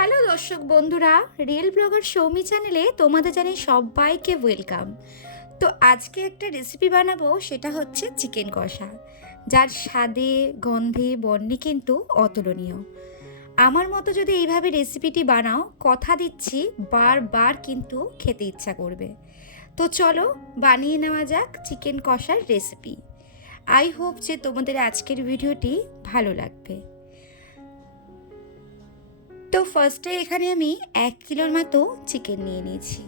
Hello দর্শক বন্ধুরা, real blogger Soumi চ্যানেলে তোমাদের জানাই সবাইকে ওয়েলকাম। তো আজকে একটা রেসিপি বানাবো, সেটা হচ্ছে চিকেন কষা, যার স্বাদে গন্ধে বর্ণে কিন্তু অতুলনীয়। আমার মতো যদি এইভাবে রেসিপিটি বানাও, কথা দিচ্ছি বারবার কিন্তু খেতে ইচ্ছা করবে। তো চলো বানিয়ে নেওয়া যাক চিকেন কষার রেসিপি। আই হোপ যে তোমাদের আজকের ভিডিওটি ভালো লাগবে। তো ফার্স্টে এখানে আমি 1 কিলোর মতো চিকেন নিয়ে নিয়েছি।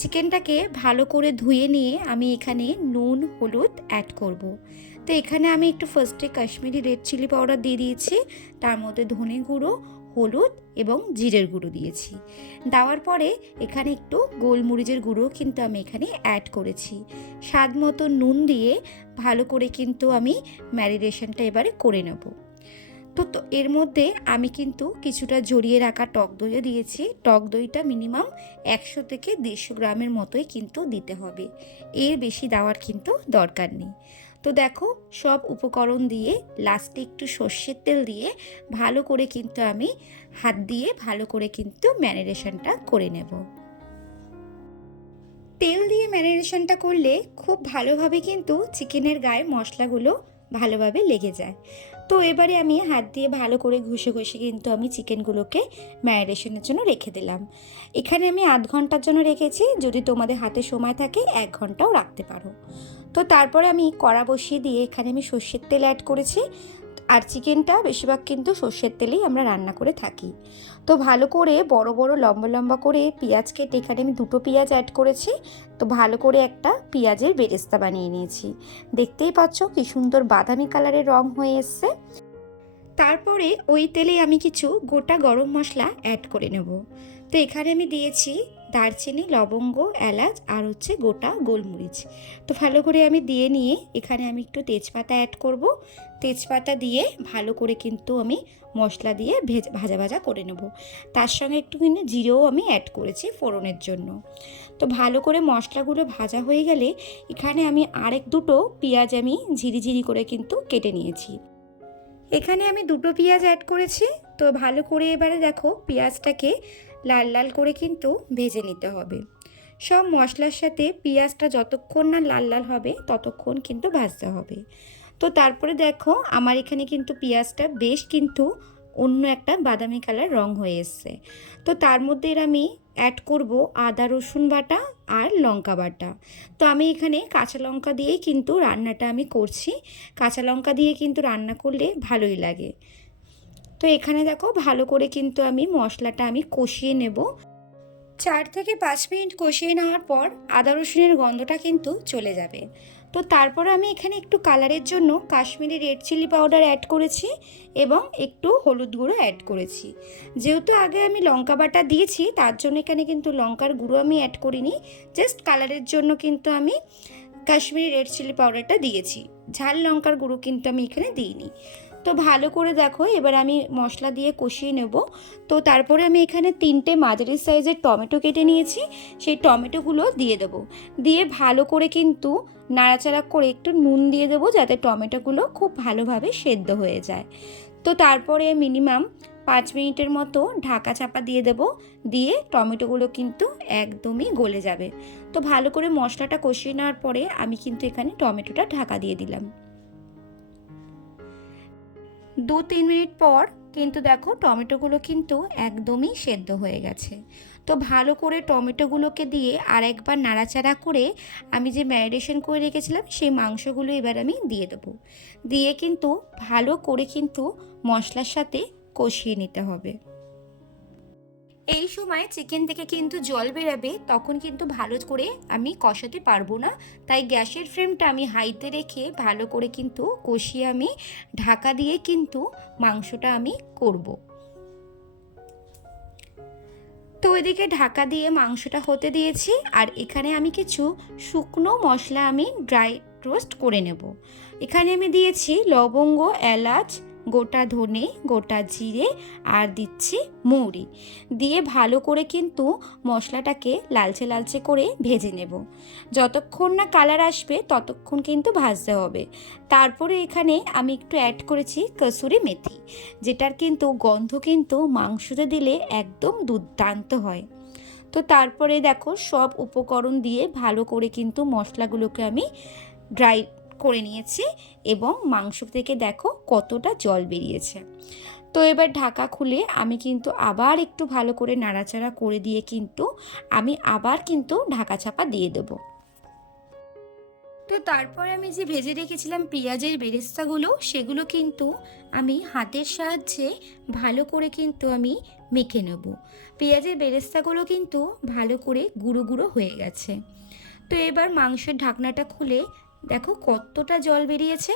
চিকেনটাকে ভালো করে ধুয়ে নিয়ে আমি এখানে নুন হলুদ অ্যাড করব। তো এখানে আমি একটু ফার্স্টে কাশ্মীরি রেড চিলি পাউডার দিয়ে দিয়েছি, তার মধ্যে ধনে গুঁড়ো, হলুদ এবং জিরের গুঁড়ো দিয়েছি। দেওয়ার পরে এখানে একটু গোলমরিচের গুঁড়ো কিন্তু আমি এখানে অ্যাড করেছি। স্বাদ মতো নুন দিয়ে ভালো করে কিন্তু আমি ম্যারিনেশনটা এবারে করে নেব। তো এর মধ্যে আমি কিন্তু কিছুটা জড়িয়ে রাখা টক দইও দিয়েছি। টক দইটা মিনিমাম 100 থেকে 150 গ্রামের মতোই কিন্তু দিতে হবে, এর বেশি দেওয়ার কিন্তু দরকার নেই। তো দেখো, সব উপকরণ দিয়ে লাস্টে একটু সর্ষের তেল দিয়ে ভালো করে কিন্তু আমি হাত দিয়ে ভালো করে কিন্তু ম্যারিনেশনটা করে নেব। তেল দিয়ে ম্যারিনেশনটা করলে খুব ভালোভাবে কিন্তু চিকেনের গায়ে মশলাগুলো ভালোভাবে লেগে যায়। তো এবারে আমি হাত দিয়ে ভালো করে ঘষে ঘষে কিন্তু আমি চিকেনগুলোকে ম্যারিনেশনের জন্য রেখে দিলাম। এখানে আমি আধ ঘন্টার জন্য রেখেছি, যদি তোমাদের হাতে সময় থাকে 1 ঘন্টাও রাখতে পারো। তো তারপরে আমি কড়া বসিয়ে দিয়ে এখানে আমি সর্ষের তেল অ্যাড করেছি, আর চিকেনটা বেশিরভাগ কিন্তু সর্ষের তেলেই আমরা রান্না করে থাকি। তো ভালো করে বড় বড় লম্বা লম্বা করে পেঁয়াজ কেটে এখানে আমি 2টো পেঁয়াজ অ্যাড করেছি। তো ভালো করে একটা পেঁয়াজের বেরেস্তা বানিয়ে নিয়েছি। দেখতেই পাচ্ছ কি সুন্দর বাদামি কালারের রং হয়ে এসছে। তারপরে ওই তেলে আমি কিছু গোটা গরম মশলা অ্যাড করে নেব। তো এখানে আমি দিয়েছি দারচিনি, লবঙ্গ, এলাচ আর হচ্ছে গোটা গোলমরিচ। তো ভালো করে আমি দিয়ে নিয়ে এখানে আমি একটু তেজপাতা অ্যাড করব। তেজপাতা দিয়ে ভালো করে কিন্তু আমি মশলা দিয়ে ভাজা ভাজা করে নেব। তার সঙ্গে একটু কিন্তু জিরেও আমি অ্যাড করেছি ফোড়নের জন্য। তো ভালো করে মশলাগুলো ভাজা হয়ে গেলে এখানে আমি আরেক দুটো পেঁয়াজ আমি ঝিরিঝিরি করে কিন্তু কেটে নিয়েছি। এখানে আমি 2টো পেঁয়াজ অ্যাড করেছি। তো ভালো করে এবারে দেখো পেঁয়াজটাকে লাল লাল করে কিন্তু ভেজে নিতে হবে। সব মশলার সাথে পেঁয়াজটা যতক্ষণ না লাল লাল হবে ততক্ষণ কিন্তু ভাজতে হবে। তো তারপরে দেখো আমার এখানে কিন্তু পেঁয়াজটা বেশ কিন্তু অন্য একটা বাদামি কালার রং হয়ে এসছে। তো তার মধ্যে আমি অ্যাড করব আদা রসুন বাটা আর লঙ্কা বাটা। তো আমি এখানে কাঁচা লঙ্কা দিয়েই কিন্তু রান্নাটা আমি করছি। কাঁচা লঙ্কা দিয়ে কিন্তু রান্না করলে ভালোই লাগে। তো এখানে দেখো ভালো করে কিন্তু আমি মশলাটা আমি কষিয়ে নেব। 4 থেকে 5 মিনিট কষিয়ে নেওয়ার পর আদা রসুনের গন্ধটা কিন্তু চলে যাবে। তো তারপর আমি এখানে একটু কালারের জন্য Kashmiri red chilli powder add করেছি এবং একটু হলুদ গুঁড়ো অ্যাড করেছি। যেহেতু আগে আমি লঙ্কা বাটা দিয়েছি, তার জন্য এখানে কিন্তু লঙ্কার গুঁড়ো আমি অ্যাড করিনি। জাস্ট কালারের জন্য কিন্তু আমি কাশ্মীরি রেড চিলি পাউডারটা দিয়েছি, ঝাল লঙ্কার গুঁড়ো কিন্তু আমি এখানে দিইনি। তো ভালো করে দেখো এবার আমি মশলা দিয়ে কষিয়ে নেব। তো তারপরে আমি এখানে 3টে মাঝারি সাইজের টমেটো কেটে নিয়েছি, সেই টমেটোগুলো দিয়ে দেবো। দিয়ে ভালো করে কিন্তু নাড়াচাড়া করে একটু নুন দিয়ে দেবো, যাতে টমেটোগুলো খুব ভালোভাবে সেদ্ধ হয়ে যায়। তো তারপরে মিনিমাম 5 মিনিটের মতো ঢাকা চাপা দিয়ে দেবো। দিয়ে টমেটোগুলো কিন্তু একদমই গলে যাবে। তো ভালো করে মশলাটা কষিয়ে নেওয়ার পরে আমি কিন্তু এখানে টমেটোটা ঢাকা দিয়ে দিলাম। 2-3 মিনিট পর কিন্তু দেখো টমেটোগুলো কিন্তু একদমই সেদ্ধ হয়ে গেছে। তো ভালো করে টমেটোগুলোকে দিয়ে আর একবার নাড়াচাড়া করে আমি যে ম্যারিনেশন করে রেখেছিলাম সেই মাংসগুলো এবার আমি দিয়ে দেবো। দিয়ে কিন্তু ভালো করে কিন্তু মশলার সাথে কষিয়ে নিতে হবে। এই সময় চিকেন থেকে কিন্তু জল বেরাবে, তখন কিন্তু ভালো করে আমি কষাতে পারবো না। তাই গ্যাসের ফ্লেমটা আমি হাইতে রেখে ভালো করে কিন্তু কষিয়ে আমি ঢাকা দিয়ে কিন্তু মাংসটা আমি করব। তো এদিকে ঢাকা দিয়ে মাংসটা হতে দিয়েছি, আর এখানে আমি কিছু শুকনো মশলা আমি ড্রাই রোস্ট করে নেব। এখানে আমি দিয়েছি লবঙ্গ, এলাচ, গোটা ধনে, গোটা জিরে আর দিচ্ছি মৌরি দিয়ে ভালো করে কিন্তু মশলাটাকে লালচে লালচে করে ভেজে নেব। যতক্ষণ না কালার আসবে ততক্ষণ কিন্তু ভাজতে হবে। তারপরে এখানে আমি একটু অ্যাড করেছি কসুরি মেথি, যেটার কিন্তু গন্ধ কিন্তু মাংসতে দিলে একদম দুর্দান্ত হয়। তো তারপরে দেখো সব উপকরণ দিয়ে ভালো করে কিন্তু মশলাগুলোকে আমি ড্রাই করে নিয়েছি এবং মাংস থেকে দেখো কতটা জল বেরিয়েছে। তো এবার ঢাকা খুলে আমি কিন্তু আবার একটু ভালো করে নাড়াচাড়া করে দিয়ে কিন্তু আমি আবার কিন্তু ঢাকা চাপা দিয়ে দেবো। তো তারপরে আমি যে ভেজে রেখেছিলাম পেঁয়াজের বেরেস্তাগুলো, সেগুলো কিন্তু আমি হাতের সাহায্যে ভালো করে কিন্তু আমি মেখে নেব। পেঁয়াজের বেরেস্তাগুলো কিন্তু ভালো করে গুঁড়ো গুঁড়ো হয়ে গেছে। তো এবার মাংসের ঢাকনাটা খুলে দেখো কতটা জল বেরিয়েছে।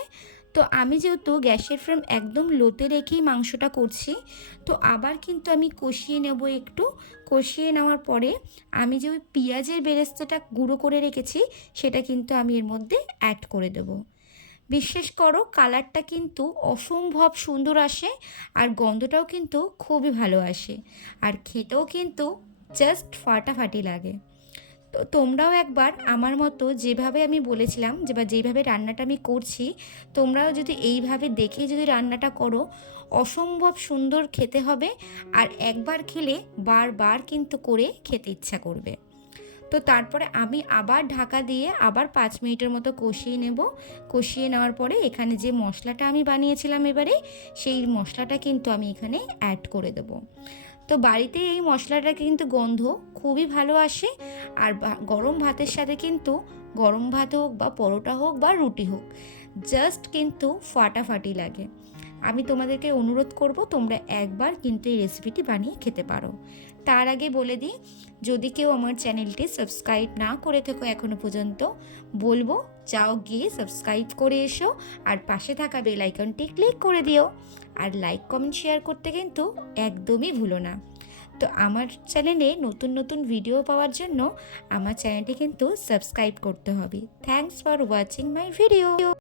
তো আমি যেহেতু গ্যাসের ফ্লেম একদম লোতে রেখেই মাংসটা করছি, তো আবার কিন্তু আমি কষিয়ে নেব। একটু কষিয়ে নেওয়ার পরে আমি যে ওই পেঁয়াজের বেরেস্তাটা গুঁড়ো করে রেখেছি সেটা কিন্তু আমি এর মধ্যে অ্যাড করে দেব। বিশ্বাস করো কালারটা কিন্তু অসম্ভব সুন্দর আসে আর গন্ধটাও কিন্তু খুবই ভালো আসে আর খেতেও কিন্তু জাস্ট ফাটাফাটি লাগে। তো তোমরাও একবার আমার মতো যেভাবে আমি বলেছিলাম বা যেভাবে রান্নাটা আমি করছি, তোমরাও যদি এইভাবে দেখে যদি রান্নাটা করো অসম্ভব সুন্দর খেতে হবে আর একবার খেলে বারবার কিন্তু করে খেতে ইচ্ছা করবে। তো তারপরে আমি আবার ঢাকা দিয়ে আবার 5 মিনিটের মতো কষিয়ে নেব। কষিয়ে নেওয়ার পরে এখানে যে মশলাটা আমি বানিয়েছিলাম এবারে সেই মশলাটা কিন্তু আমি এখানে অ্যাড করে দেবো। তো বাড়িতে এই মশলাটা কিন্তু গন্ধ খুবই ভালো আসে আর গরম ভাতের সাথে কিন্তু গরম ভাত হোক বা পরোটা হোক বা রুটি হোক জাস্ট কিন্তু ফাটাফাটি লাগে। আমি তোমাদেরকে অনুরোধ করব তোমরা একবার কিন্তু এই রেসিপিটি বানিয়ে খেতে পারো। তার আগে বলে দিই, যদি কেউ আমার চ্যানেলটি সাবস্ক্রাইব না করে থাকো এখনও পর্যন্ত, বলবো যাও গিয়ে সাবস্ক্রাইব করে এসো আর পাশে থাকা বেল আইকনটি ক্লিক করে দিও আর লাইক কমেন্ট শেয়ার করতে কিন্তু একদমই ভুলো না। তো আমার চ্যানেলে নতুন নতুন ভিডিও পাওয়ার জন্য আমার চ্যানেলটি কিন্তু সাবস্ক্রাইব করতে হবে। Thanks for watching my video.